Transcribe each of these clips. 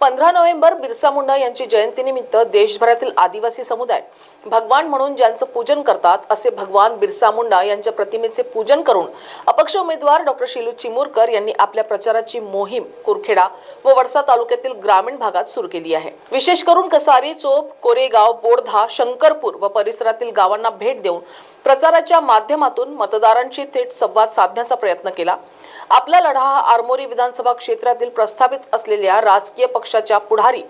पंधरा नोव्हेंबर बिरसा मुंडा यांची जयंतीनिमित्त देशभरातील आदिवासी समुदाय भगवान म्हणून ज्यांचं पूजन करतात असे भगवान बिरसा मुंडा यांच्या प्रतिमेचे पूजन करून अपक्ष उमेदवार डॉक्टर शिलू चिमूरकर यांनी आपल्या प्रचाराची मोहीम कुरखेडा व वडसा तालुक्यातील ग्रामीण भागात सुरू केली आहे. विशेष करून कसारी चोप कोरेगाव बोरधा शंकरपूर व परिसरातील गावांना भेट देऊन प्रचाराच्या माध्यमातून मतदारांशी थेट संवाद साधण्याचा प्रयत्न केला. आपला लढा हा आरमोरी विधानसभा क्षेत्रातील प्रस्थापित असलेल्या राजकीय पक्षाच्या पुढारी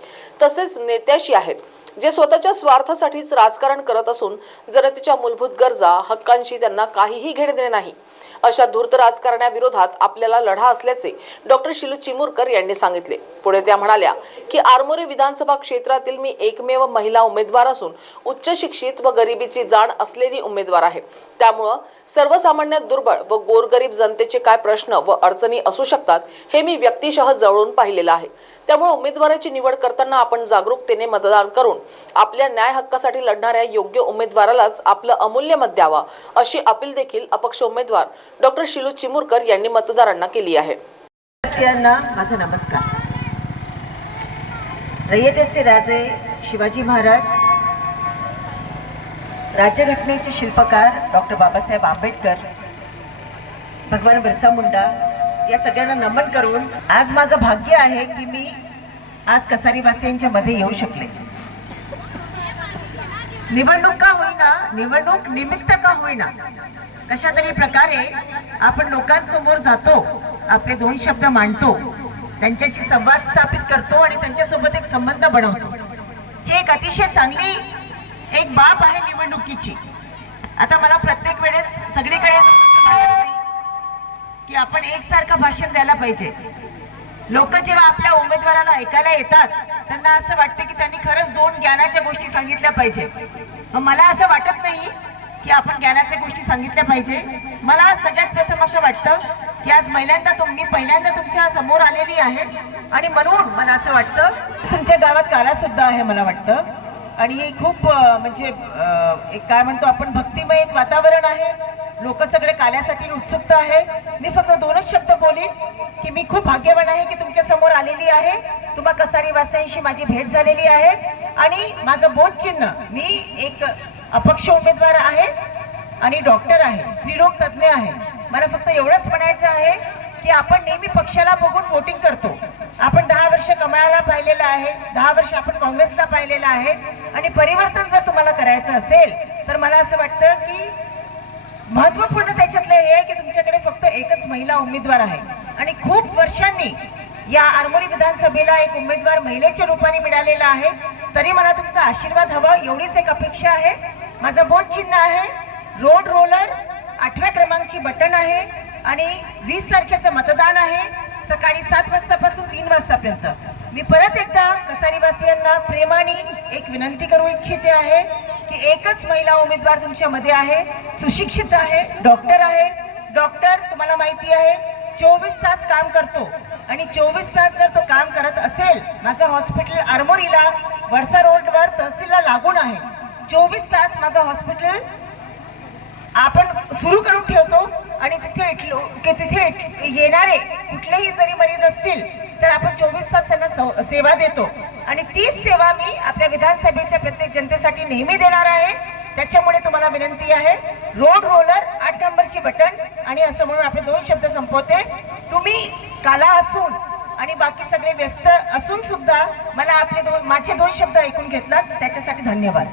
तसेच नेत्याशी आहेत जे स्वतःच्या स्वार्थासाठीच राजकारण करत असून जनतेच्या मूलभूत गरजा हक्कांशी त्यांना काहीही घेणे देणे नाही. अशा धूर्त राजकारण्याविरोधात आपल्याला लढा असल्याचे डॉक्टर शिलू चिमूरकर यांनी सांगितले. पुढे त्या म्हणाल्या की आरमोरी विधानसभा क्षेत्रातील मी एकमेव महिला उमेदवार असून उच्च शिक्षित व गरिबीची जाण असलेली उमेदवार आहे. त्यामुळं सर्वसामान्य दुर्बळ व गोरगरीब जनतेचे काय प्रश्न व अडचणी असू शकतात हे मी व्यक्तिशः जवळून पाहिलेलं आहे. त्यामुळे उमेदवाराची निवड करताना आपण जागरूकतेने मतदान करून आपल्या न्याय हक्कासाठी लढणाऱ्या योग्य उमेदवारालाच आपलं अमूल्य मत द्यावा अशी अपील देखील अपक्ष उमेदवार डॉक्टर शिलू चिमुरकर यांनी मतदारांना केली आहे. माझा नमस्कार. रयतेचे राजे शिवाजी महाराज राज्यघटनेचे शिल्पकार डॉक्टर बाबासाहेब आंबेडकर भगवान बिरसा मुंडा या सगळ्यांना नमन करून आज माझं भाग्य आहे की मी आज कसारीवासियांच्या मध्ये येऊ शकले. निवडणूक का होईना निवडणूक निमित्त का होईना कशा तरी प्रकारे आपण लोकांसमोर जातो आपले दोन शब्द मांडतो त्यांच्याशी संवाद स्थापित करतो आणि त्यांच्यासोबत एक संबंध बनवतो. ही एक अतिशय चांगली एक बाब आहे निवडणुकीची. आता मला प्रत्येक वेळेस सगळीकडे की आपण एकसारखं भाषण द्यायला पाहिजे. लोक जेव्हा आपल्या उमेदवाराला ऐकायला येतात त्यांना असं वाटतं की त्यांनी खरंच दोन ज्ञानाच्या गोष्टी सांगितल्या पाहिजे. मला असं वाटत नाही की आपण ज्ञानाच्या गोष्टी सांगितल्या पाहिजे. मला सगळ्यात प्रथम असं वाटतं की आज महिलांना तुम्ही पहिल्यांदा तुमच्यासमोर आलेली आहे. आणि म्हणून मला असं वाटतं तुमच्या गावात काळा सुद्धा आहे मला वाटतं. आणि खूप म्हणजे एक काय म्हणतो आपण भक्तिमय एक वातावरण आहे. लोक सगळे काल्यासाठी उत्सुकता आहे. मी फक्त दोनच शब्द बोलीन की मी खूप भाग्यवान आहे की तुमच्यासमोर आलेली आहे. तुम्हा कसारी वासियांशी माझी भेट झालेली आहे. आणि माझं बोध चिन्ह मी एक अपक्ष उमेदवार आहे आणि डॉक्टर आहे स्त्रीरोग तज्ज्ञ आहे. मला फक्त एवढंच म्हणायचं आहे की आपण नेहमी पक्षाला बघून वोटिंग करतो. आपण दहा वर्ष कमळाला पाहिलेलं आहे दहा वर्ष आपण काँग्रेसला पाहिलेलं आहे. आणि परिवर्तन जर तुम्हाला करायचं असेल तर मला असं वाटतं की महत्त्वपूर्ण त्याच्यातलं हे आहे की तुमच्याकडे फक्त एकच महिला उमेदवार आहे. आणि खूप वर्षांनी या आरमोरी विधानसभेला एक उमेदवार महिलेच्या रूपाने मिळालेला आहे. तरी मला तुमचा आशीर्वाद हवा एवढीच एक अपेक्षा आहे. माझं बोध चिन्ह आहे रोड रोलर आठव्या क्रमांकची बटन आहे आणि वीस तारखेचं मतदान आहे सकाळी सात वाजतापासून तीन वाजतापर्यंत. मी परत एकदा कसारीवासियांना प्रेमाने एक विनंती करू इच्छिते आहे. एकच महिला उमेदवार तुमच्यामध्ये आहे. सुशिक्षित आहे डॉक्टर आहे. डॉक्टर तुम्हाला माहिती आहे चोवीस तास काम करतो. आणि चोवीस तास जर तो काम करत असेल माझं हॉस्पिटल आरमोरीला वडसा रोडवर तहसीलला लागून आहे. चोवीस तास माझं हॉस्पिटल आपण सुरू करून ठेवतो आणि तिथे इथलो की तिथे येणारे कुठलेही जरी मरीज असतील तर आपण चोवीस तास त्यांना सेवा देतो. आणि तीच सेवा मी आपल्या विधानसभेच्या प्रत्येक जनतेसाठी नेहमी देणार आहे. त्याच्यामुळे तुम्हाला विनंती आहे रोड रोलर आठ नंबरची बटन आणि असं म्हणून आपले दोन शब्द संपवते. तुम्ही काला असून आणि बाकी सगळे व्यस्त असून सुद्धा मला आपले दोन माझे दोन शब्द ऐकून घेतलात. त्याच्यासाठी धन्यवाद.